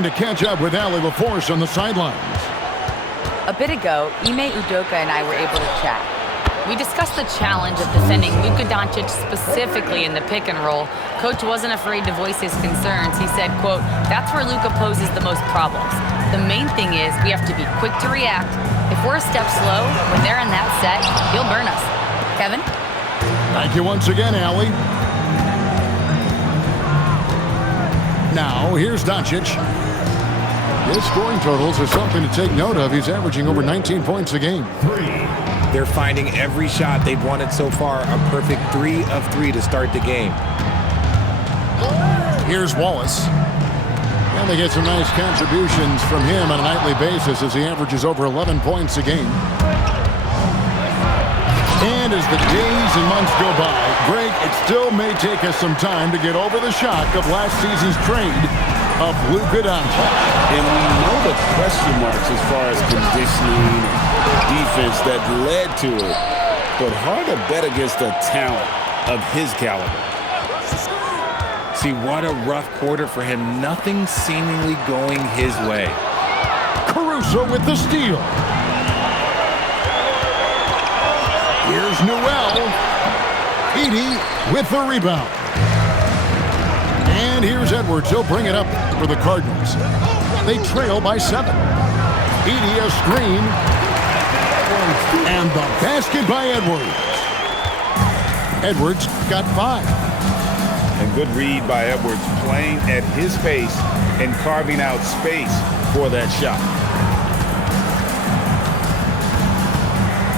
To catch up with Ali LaForce on the sidelines. A bit ago, Ime Udoka and I were able to chat. We discussed the challenge of defending Luka Doncic specifically in the pick and roll. Coach wasn't afraid to voice his concerns. He said, quote, "That's where Luka poses the most problems. The main thing is we have to be quick to react. If we're a step slow, when they're in that set, he'll burn us." Kevin? Thank you once again, Ali. Now, here's Doncic. His scoring totals are something to take note of. He's averaging over 19 points a game. They're finding every shot they've wanted so far. A perfect 3 of 3 to start the game. Here's Wallace. And they get some nice contributions from him on a nightly basis as he averages over 11 points a game. And as the days and months go by, Greg, it still may take us some time to get over the shock of last season's trade of Luka Doncic. And we know the question marks as far as conditioning and defense that led to it. But hard to bet against the talent of his caliber. See, what a rough quarter for him. Nothing seemingly going his way. Caruso with the steal. Here's Newell. Edey with the rebound. And here's Edwards. He'll bring it up for the Cardinals. They trail by 7. Edey a screen. And the basket by Edwards. Edwards got 5. And good read by Edwards, playing at his pace and carving out space for that shot.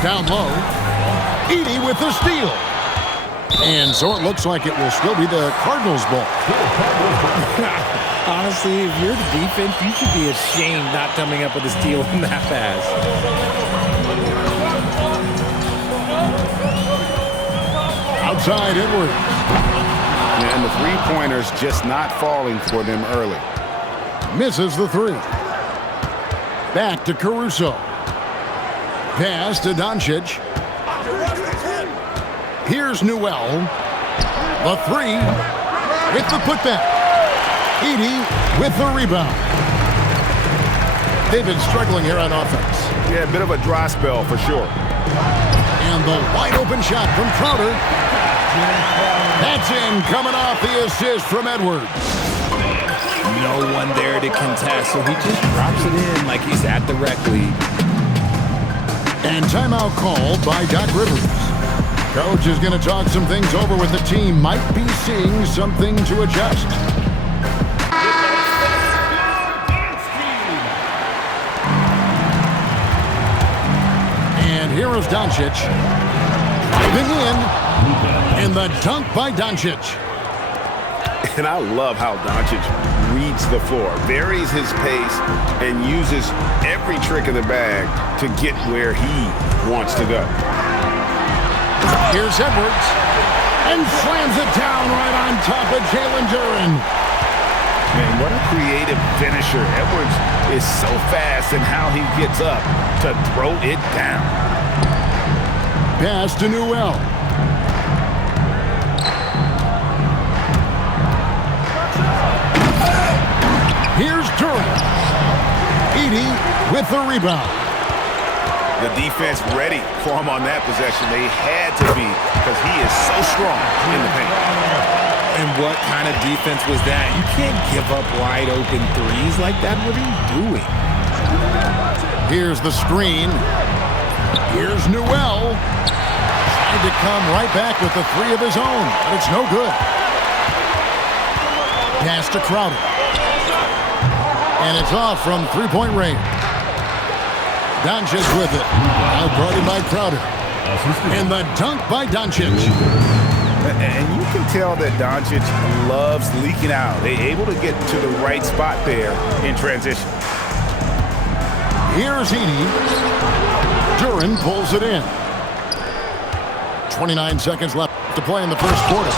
Down low. Edey with the steal. And so it looks like it will still be the Cardinals' ball. Honestly, if you're the defense, you should be ashamed not coming up with a steal in that pass. Outside Edwards. And the three-pointers just not falling for them early. Misses the 3. Back to Caruso. Pass to Doncic. Here's Newell. The 3 with the putback. Edey with the rebound. They've been struggling here on offense. Yeah, a bit of a dry spell for sure. And the wide open shot from Crowder. That's in, coming off the assist from Edwards. No one there to contest, so he just drops it in like he's at the rec league. And timeout called by Doc Rivers. Coach is going to talk some things over with the team. Might be seeing something to adjust. And here is Doncic. Driving in. And the dunk by Doncic. And I love how Doncic reads the floor, varies his pace, and uses every trick in the bag to get where he wants to go. Here's Edwards. And slams it down right on top of Jalen Duren. Man, what a creative finisher. Edwards is so fast in how he gets up to throw it down. Pass to Newell. Here's Duren. Edey with the rebound. The defense ready for him on that possession. They had to be because he is so strong in the paint. And what kind of defense was that? You can't give up wide open threes like that. What are you doing? Here's the screen. Here's Newell. Tried to come right back with the 3 of his own, but it's no good. Pass to Crowder. And it's off from three-point range. Doncic with it. Outguarded by Crowder. And the dunk by Doncic. And you can tell that Doncic loves leaking out. They're able to get to the right spot there in transition. Here's Edey. Duren pulls it in. 29 seconds left to play in the first quarter.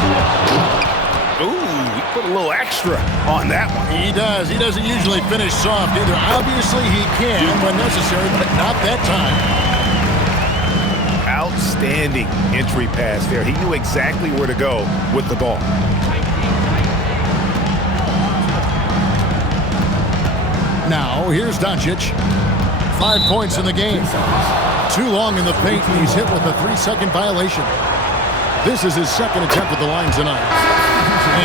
Ooh, he put a little extra on that one. He does. He doesn't usually finish soft either. Obviously, he can when necessary, but not that time. Outstanding entry pass there. He knew exactly where to go with the ball. Now, here's Doncic. 5 points in the game. Too long in the paint, and he's hit with a 3-second violation. This is his second attempt at the line tonight.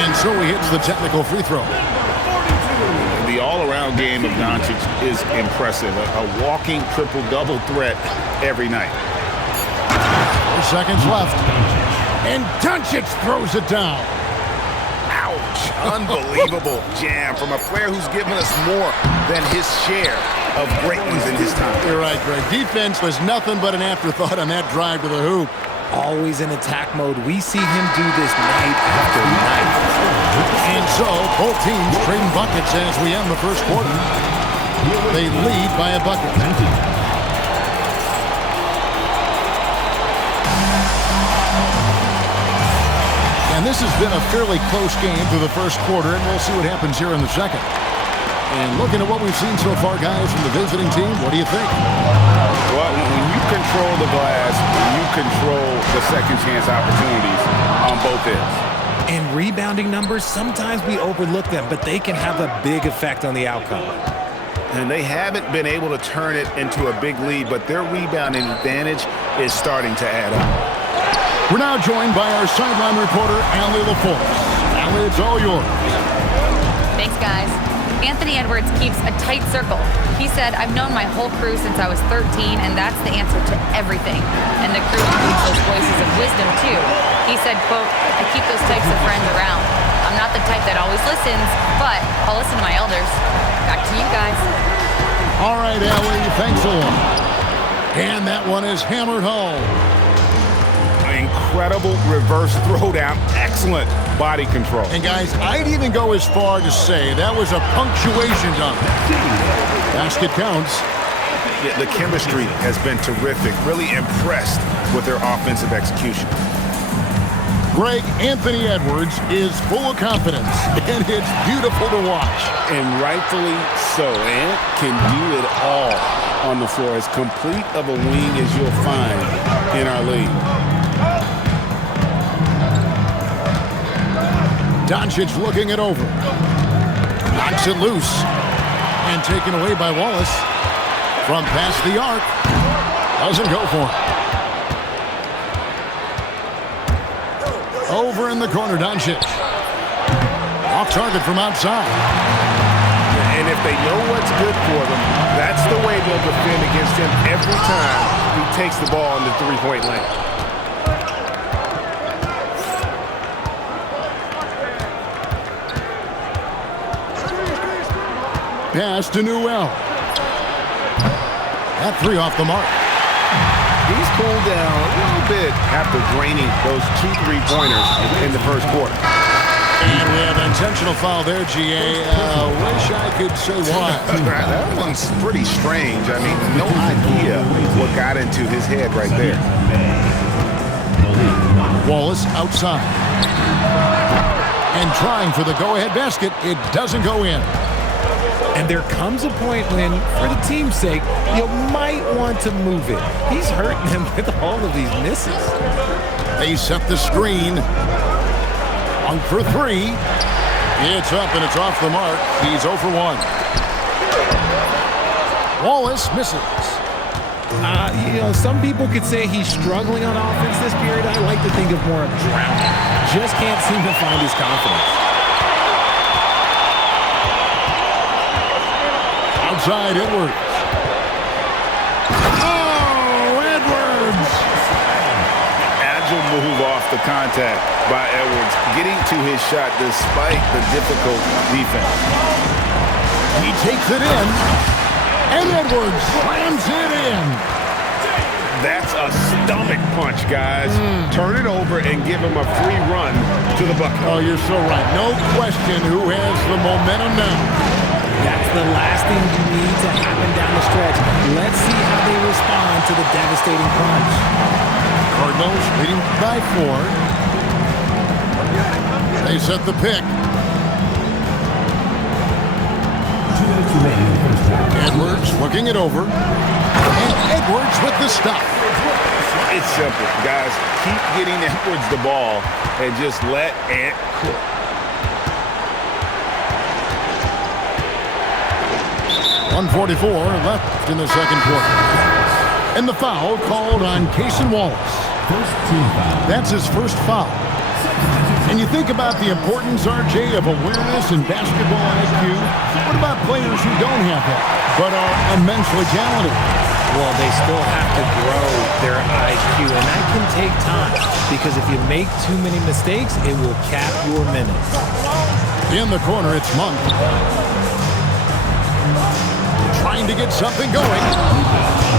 And so he hits the technical free throw. The all-around game of Doncic is impressive. A walking triple-double threat every night. 4 seconds left. And Doncic throws it down. Ouch. Unbelievable jam from a player who's given us more than his share of great ones in his time. You're right, Greg. Defense was nothing but an afterthought on that drive to the hoop. Always in attack mode. We see him do this night after night. And so, both teams trading buckets as we end the first quarter. They lead by a bucket. And this has been a fairly close game through the first quarter, and we'll see what happens here in the second. And looking at what we've seen so far, guys, from the visiting team, what do you think? Well, when you control the glass, you control the second chance opportunities on both ends. And rebounding numbers, sometimes we overlook them, but they can have a big effect on the outcome. And they haven't been able to turn it into a big lead, but their rebounding advantage is starting to add up. We're now joined by our sideline reporter, Allie LaForce. Allie, it's all yours. Thanks, guys. Anthony Edwards keeps a tight circle. He said, "I've known my whole crew since I was 13, and that's the answer to everything." And the crew includes those voices of wisdom, too. He said, quote, "I keep those types of friends around. I'm not the type that always listens, but I'll listen to my elders." Back to you guys. All right, Allie, thanks a lot. And that one is hammered home. Incredible reverse throwdown. Excellent body control. And guys, I'd even go as far to say that was a punctuation dunk. Basket counts. Yeah, the chemistry has been terrific. Really impressed with their offensive execution. Greg, Anthony Edwards is full of confidence, and it's beautiful to watch. And rightfully so. Ant can do it all on the floor. As complete of a wing as you'll find in our league. Doncic looking it over. Knocks it loose. And taken away by Wallace. From past the arc. Doesn't go for it. Over in the corner, Doncic. Off target from outside. And if they know what's good for them, that's the way they'll defend against him every time he takes the ball in the three-point lane. Pass to Newell. That three off the mark. He's cooled down a little bit after draining those 2 3-pointers in the first quarter. And we have an intentional foul there, GA. Wish I could say why. That one's pretty strange. I mean, no idea what got into his head right there. Wallace outside. And trying for the go-ahead basket. It doesn't go in. And there comes a point when, for the team's sake, you might want to move it. He's hurting him with all of these misses. They set the screen. 1 for 3. It's up and it's off the mark. He's 0 for 1. Wallace misses. Some people could say he's struggling on offense this period. I like to think of more of drowning. Just can't seem to find his confidence. Outside, Edwards. Oh, Edwards! Agile move off the contact by Edwards, getting to his shot despite the difficult defense. He takes it in, and Edwards slams it in. That's a stomach punch, guys. Turn it over and give him a free run to the bucket. Oh, you're so right. No question who has the momentum now. That's the last thing you need to happen down the stretch. Let's see how they respond to the devastating punch. Cardinals leading by 4. They set the pick. Edwards looking it over. And Edwards with the stop. It's simple, guys. Keep getting Edwards the ball and just let Ant cook. 1:44 left in the second quarter. And the foul called on Cason Wallace. That's his first foul. And you think about the importance, RJ, of awareness and basketball IQ. What about players who don't have that, but are immensely talented? Well, they still have to grow their IQ, and that can take time because if you make too many mistakes, it will cap your minutes. In the corner, it's Monk. Trying to get something going.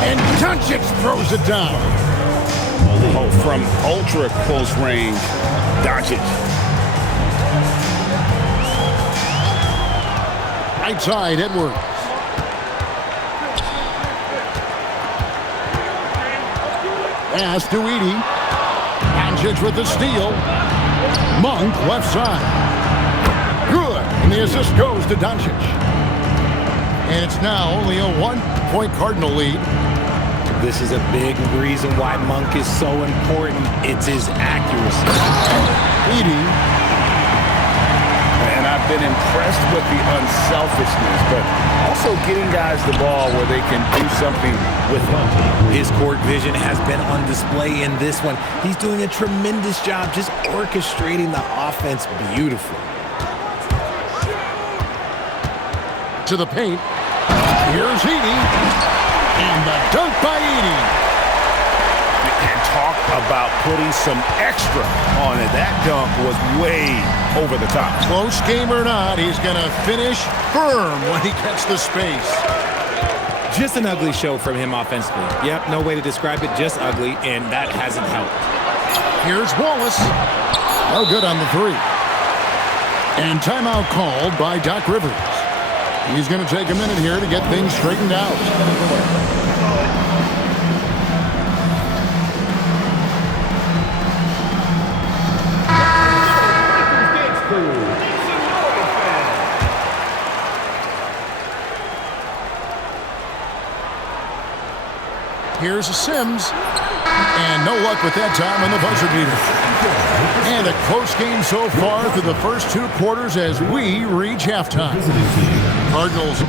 And Doncic throws it down. Oh, from ultra close range, Doncic. Right side, Edwards. Pass to Edey. Doncic with the steal. Monk left side. Good. And the assist goes to Doncic. And it's now only a 1-point Cardinal lead. This is a big reason why Monk is so important. It's his accuracy. Edey. And I've been impressed with the unselfishness, but also getting guys the ball where they can do something with it. His court vision has been on display in this one. He's doing a tremendous job just orchestrating the offense beautifully. To the paint. Here's Edey. And the dunk by Edey. And talk about putting some extra on it. That dunk was way over the top. Close game or not, he's going to finish firm when he gets the space. Just an ugly show from him offensively. Yep, no way to describe it, just ugly, and that hasn't helped. Here's Wallace. No good on the three. And timeout called by Doc Rivers. He's going to take a minute here to get things straightened out. Here's Sims. And no luck with that time on the buzzer beater. And a close game so far through the first two quarters as we reach halftime. Cardinals.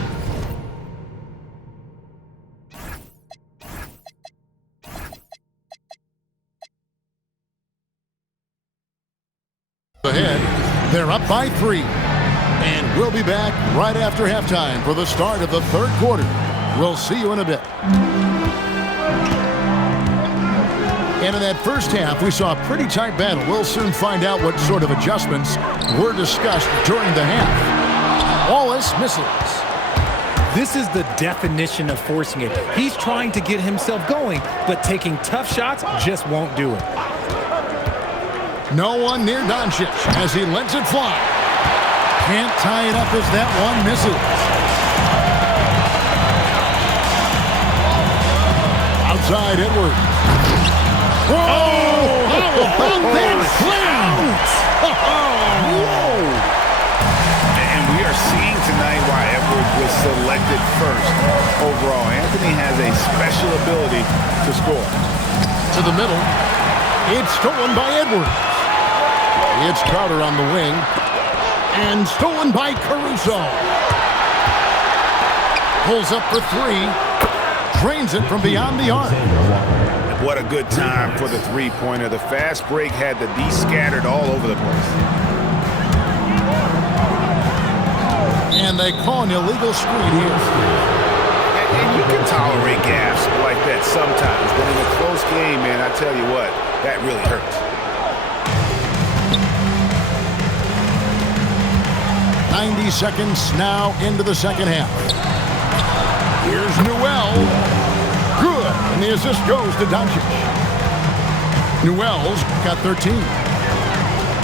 Ahead, they're up by 3. And we'll be back right after halftime for the start of the third quarter. We'll see you in a bit. And in that first half, we saw a pretty tight battle. We'll soon find out what sort of adjustments were discussed during the half. Wallace misses. This is the definition of forcing it. He's trying to get himself going, but taking tough shots just won't do it. No one near Doncic as he lets it fly. Can't tie it up as that one misses. Outside Edwards. Whoa! How about that slam? Whoa! And we are seeing tonight why Edwards was selected first overall. Anthony has a special ability to score. To the middle. It's stolen by Edwards. It's Crowder on the wing. And stolen by Caruso. Pulls up for 3. Drains it from beyond the arc. What a good time for the three-pointer. The fast break had the D scattered all over the place. And they call an illegal screen here. And you can tolerate gaps like that sometimes, but in a close game, man, I tell you what, that really hurts. 90 seconds now into the second half. Here's Newell. Good. And the assist goes to Doncic. Newell's got 13.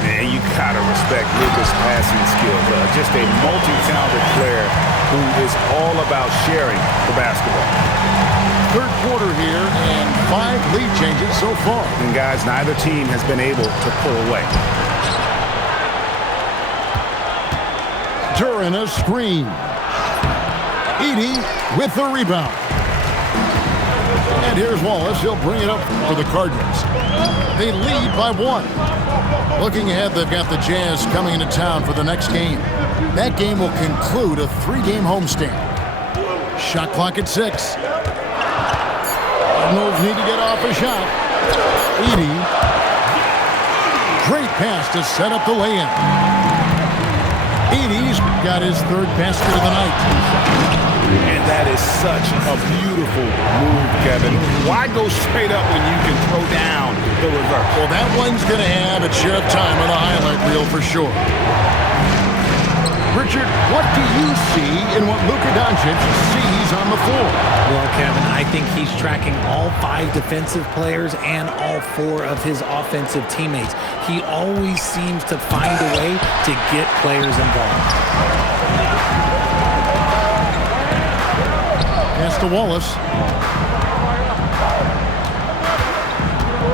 Man, you gotta respect Luka's passing skills. Just a multi-talented player who is all about sharing the basketball. Third quarter here and 5 lead changes so far. And guys, neither team has been able to pull away. During a screen. Edey with the rebound. And here's Wallace. He'll bring it up for the Cardinals. They lead by 1. Looking ahead, they've got the Jazz coming into town for the next game. That game will conclude a 3-game homestand. Shot clock at 6. Cardinals need to get off a shot. Edey. Great pass to set up the lay-in. Edey's got his third basket of the night. And that is such a beautiful move, Kevin. Why go straight up when you can throw down the reverse? Well, that one's going to have its share of time on the highlight reel for sure. Richard, what do you see in what Luka Doncic sees on the floor? Well, Kevin, I think he's tracking all 5 defensive players and all 4 of his offensive teammates. He always seems to find a way to get players involved. Pass to Wallace.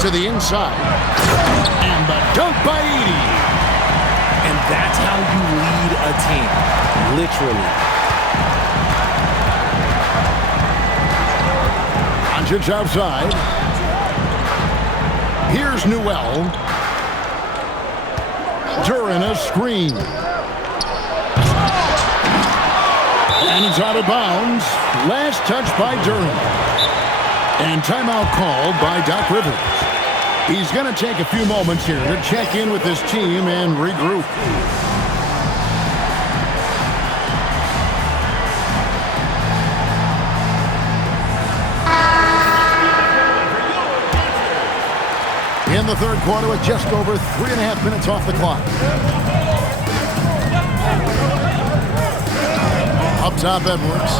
To the inside. And the dunk by Edey. And that's how you lead a team, literally. Doncic outside. Here's Newell. Duran a screen. And it's out of bounds. Last touch by Duran. And timeout called by Doc Rivers. He's going to take a few moments here to check in with his team and regroup. In the third quarter with just over 3.5 minutes off the clock. Up top, Edwards.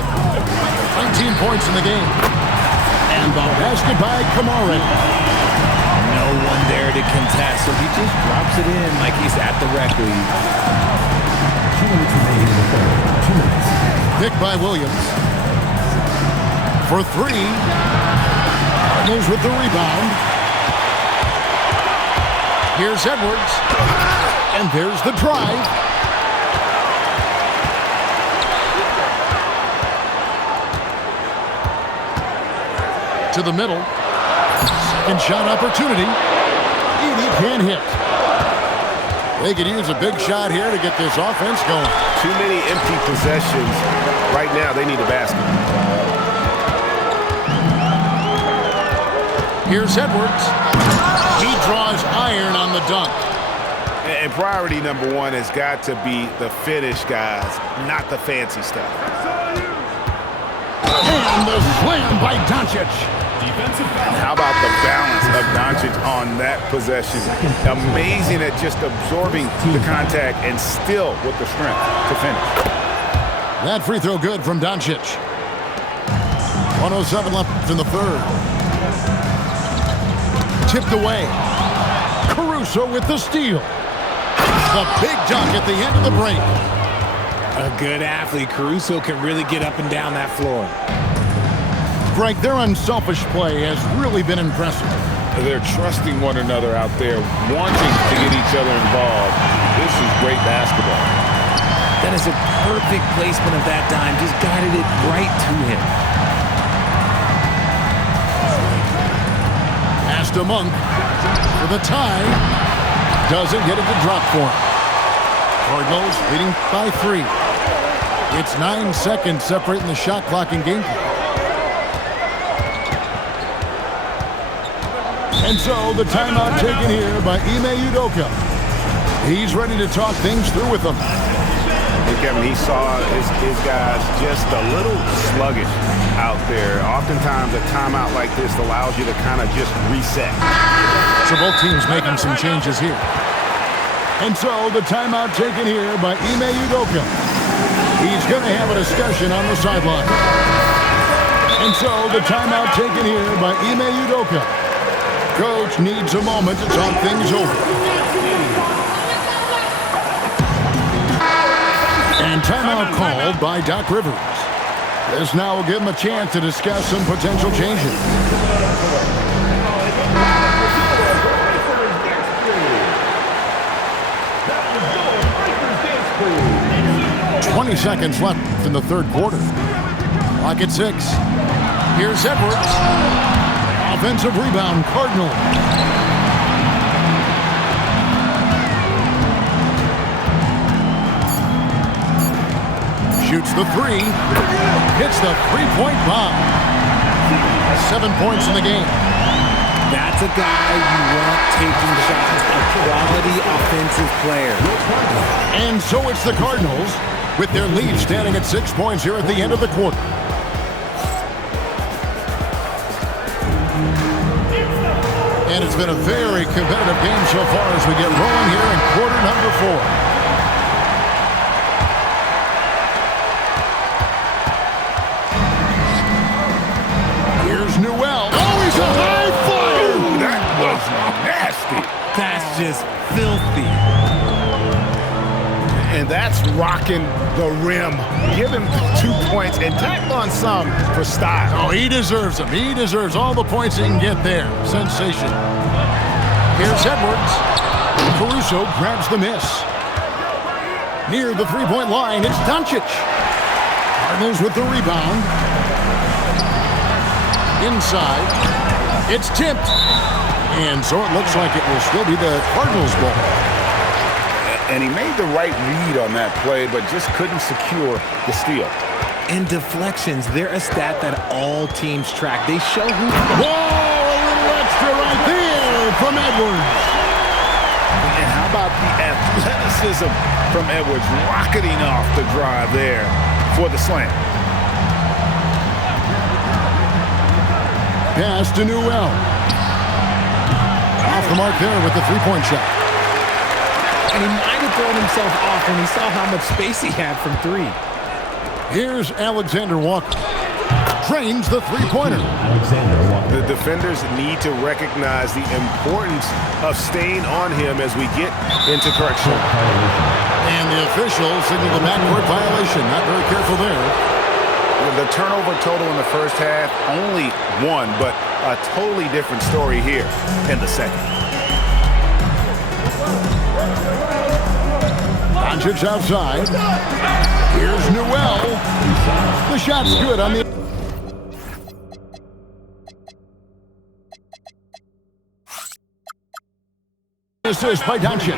19 points in the game. And the basket by Kamara. No one there to contest, so he just drops it in like he's at the rec league. 2 minutes remaining in the third. 2 minutes. Pick by Williams. For 3. Cardinals with the rebound. Here's Edwards. And there's the drive. To the middle. Second shot opportunity. Edey can't hit. They could use a big shot here to get this offense going. Too many empty possessions. Right now, they need a basket. Here's Edwards. He draws iron on the dunk. And priority number 1 has got to be the finish, guys, not the fancy stuff. And the slam by Doncic. How about the balance of Doncic on that possession? Amazing at just absorbing the contact and still with the strength to finish. That free throw good from Doncic. 107 left in the third. Tipped away. Caruso with the steal. The big dunk at the end of the break. A good athlete. Caruso can really get up and down that floor. Greg, their unselfish play has really been impressive. They're trusting one another out there, wanting to get each other involved. This is great basketball. That is a perfect placement of that dime. Just guided it right to him. Pass to Monk for the tie. Doesn't get it to drop for him. Cardinals leading by 3. It's 9 seconds separating the shot clock and game clock. And so the timeout taken here by Ime Udoka. He's ready to talk things through with them. And Kevin, he saw his guys just a little sluggish out there. Oftentimes a timeout like this allows you to kind of just reset. So both teams making some changes here. And so the timeout taken here by Ime Udoka. He's going to have a discussion on the sideline. And so the timeout taken here by Ime Udoka. Coach needs a moment to talk things over. And timeout called by Doc Rivers. This now will give him a chance to discuss some potential changes. "20 seconds left in the third quarter. Clock at 6. Here's Edwards. Offensive rebound, Cardinal. Shoots the three. Hits the three-point bomb. 7 points in the game. That's a guy you want taking shots, a quality offensive player. And so it's the Cardinals with their lead standing at 6 points here at the end of the quarter. And it's been a very competitive game so far as we get rolling here in quarter number 4. Here's Newell. Oh, he's a high flyer! That was nasty. That's just filthy. And that's rocking the rim. Give him 2 points and tack on some for style. Oh, he deserves them. He deserves all the points he can get there. Sensation. Here's Edwards. Caruso grabs the miss. Near the three-point line, it's Doncic. Cardinals with the rebound. Inside. It's tipped. And so it looks like it will still be the Cardinals' ball. And he made the right read on that play, but just couldn't secure the steal. And deflections, they're a stat that all teams track. They show who... Whoa, a little extra right there from Edwards. And how about the athleticism from Edwards rocketing off the drive there for the slam. Pass to Newell. Off the mark there with the three-point shot. And he might have thrown himself off when he saw how much space he had from three. Here's Alexander Walker. Drains the three-pointer. The defenders need to recognize the importance of staying on him as we get into correction. And the official signaled the backcourt violation. Not very careful there. The turnover total in the first half, only 1, but a totally different story here in the second. Doncic outside. Here's Newell. The shot's good on the... Assist by Doncic.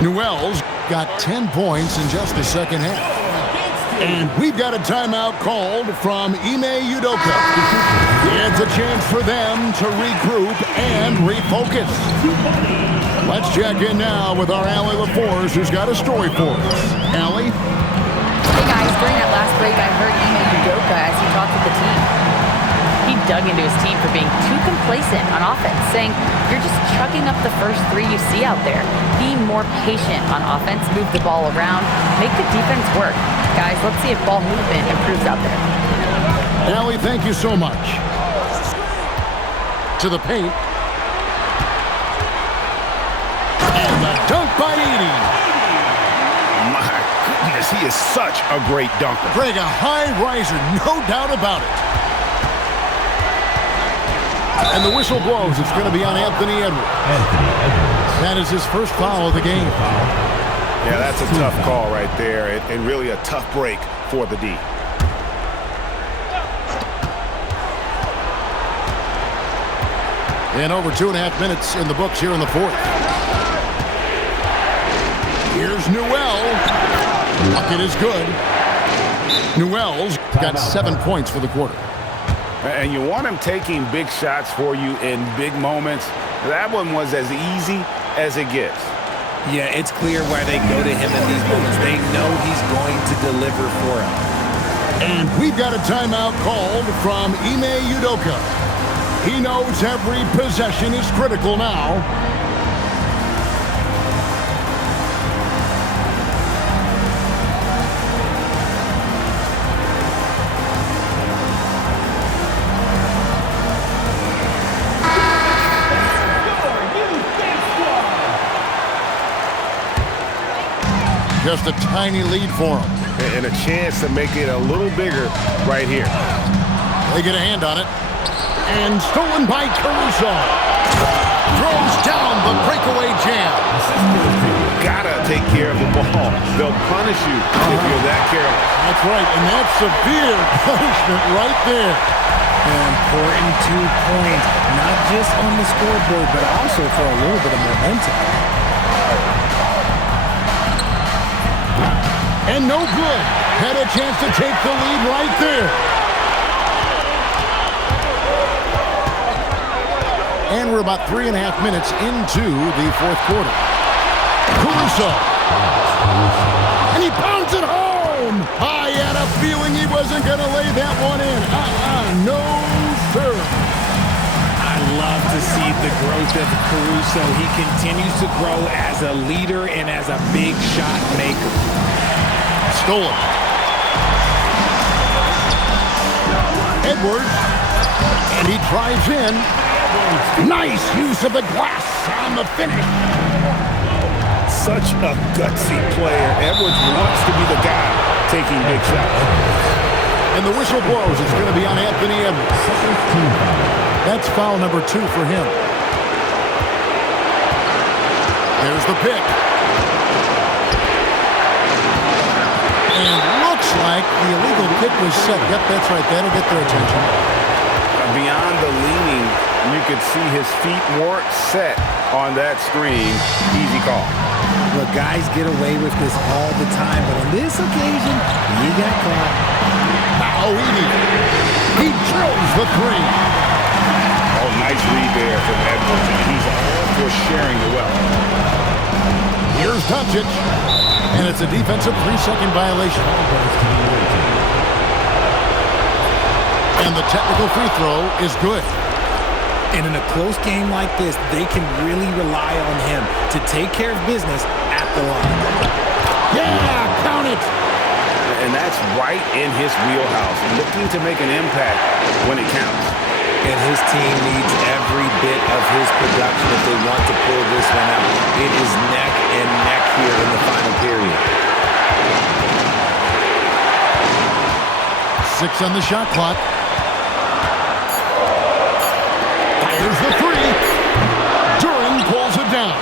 Newell's got 10 points in just the second half. And we've got a timeout called from Ime Udoka. It's a chance for them to regroup and refocus. Let's check in now with our Allie LaForce, who's got a story for us. Allie? Hey guys, during that last break, I heard Ime Udoka as he talked with the team. He dug into his team for being too complacent on offense, saying, "You're just chucking up the first three you see out there. Be more patient on offense, move the ball around, make the defense work. Guys, let's see if ball movement improves out there." Allie, thank you so much. To the paint. And the dunk by Edey. My goodness, he is such a great dunker. Greg, a high riser, no doubt about it. And the whistle blows. It's going to be on Anthony Edwards. That is his first foul of the game. Yeah, that's a tough call right there, and really a tough break for the D. And over 2.5 minutes in the books here in the fourth. Here's Newell. Bucket is good. Newell's got 7 points for the quarter. And you want him taking big shots for you in big moments. That one was as easy as it gets. Yeah, it's clear why they go to him in these moments. They know he's going to deliver for them. And we've got a timeout called from Ime Udoka. He knows every possession is critical now. Just a tiny lead for him. And a chance to make it a little bigger right here. They get a hand on it. And stolen by Caruso. Throws down the breakaway jam. Gotta take care of the ball. They'll punish you if you're that careless. That's right, and that's severe punishment right there. An important 2 points, not just on the scoreboard, but also for a little bit of momentum. And no good. Had a chance to take the lead right there. And we're about 3.5 minutes into the fourth quarter. Caruso. And he pounds it home. I had a feeling he wasn't going to lay that one in. No, sir. I love to see the growth of Caruso. He continues to grow as a leader and as a big shot maker. Stolen. Edwards. And he drives in. Nice use of the glass on the finish. Such a gutsy player. Edwards wants to be the guy taking big shots. And the whistle blows. It's going to be on Anthony Edwards. That's foul number 2 for him. There's the pick. And looks like the illegal pick was set. Yep, that's right. That'll get their attention. Beyond the leaning, you could see his feet weren't set on that screen. Easy call. Look, guys get away with this all the time, but on this occasion, he got caught. Now he drills the 3. Oh, nice read there from Edwards, and he's all for sharing the wealth. Here's Doncic, and it's a defensive 3-second violation. And the technical free throw is good. And in a close game like this, they can really rely on him to take care of business at the line. Yeah, count it. And that's right in his wheelhouse, looking to make an impact when it counts. And his team needs every bit of his production if they want to pull this one out. It is neck and neck here in the final period. 6 on the shot clock. Fires the 3. Duran pulls it down.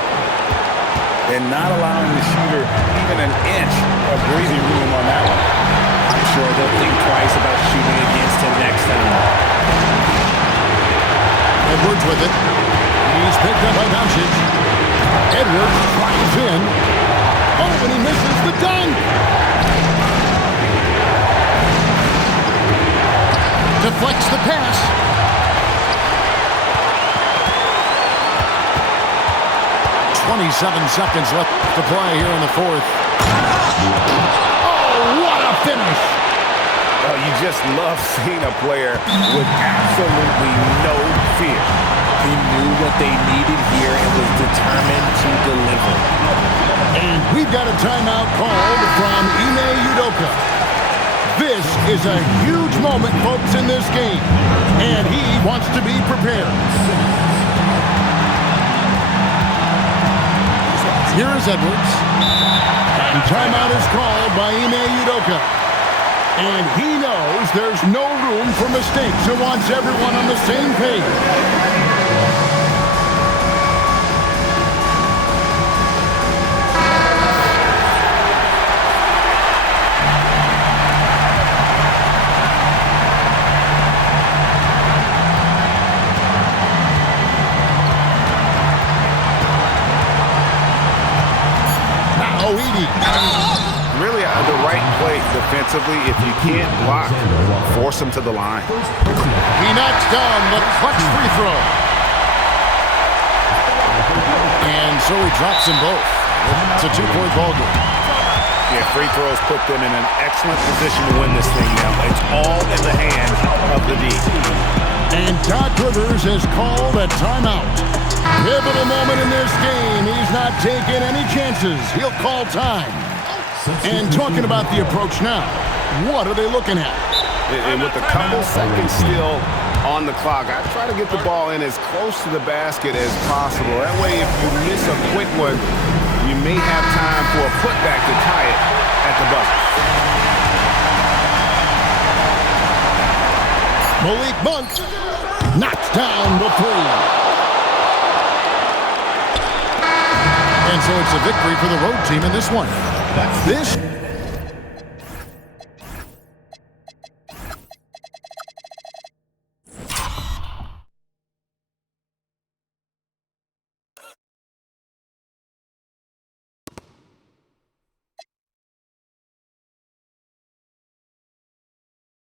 And not allowing the shooter even an inch of breathing room on that one. I'm sure they'll think twice about shooting against him next time. Edwards with it. He's picked up by Doncic. Edwards drives in. Oh, and he misses the dunk. Deflects the pass. .27 seconds left to play here in the fourth. Oh, what a finish! Oh, you just love seeing a player with absolutely no fear. He knew what they needed here and was determined to deliver. And we've got a timeout called from Ime Udoka. This is a huge moment, folks, in this game. And he wants to be prepared. Here is Edwards. And timeout is called by Ime Udoka. And he knows there's no room for mistakes and wants everyone on the same page. Really the right play defensively. If you can't block, force him to the line. He knocks down the clutch free throw. And so he drops them both. It's a 2-point ball game. Yeah, free throws put them in an excellent position to win this thing now. It's all in the hands of the D. And Doc Rivers has called a timeout. Pivotal moment in this game. He's not taking any chances. He'll call time. And talking about the approach now, what are they looking at? And with a couple seconds still on the clock, I try to get the ball in as close to the basket as possible. That way, if you miss a quick one, you may have time for a putback to tie it at the buzzer. Malik Monk knocks down the 3. And so it's a victory for the road team in this one. This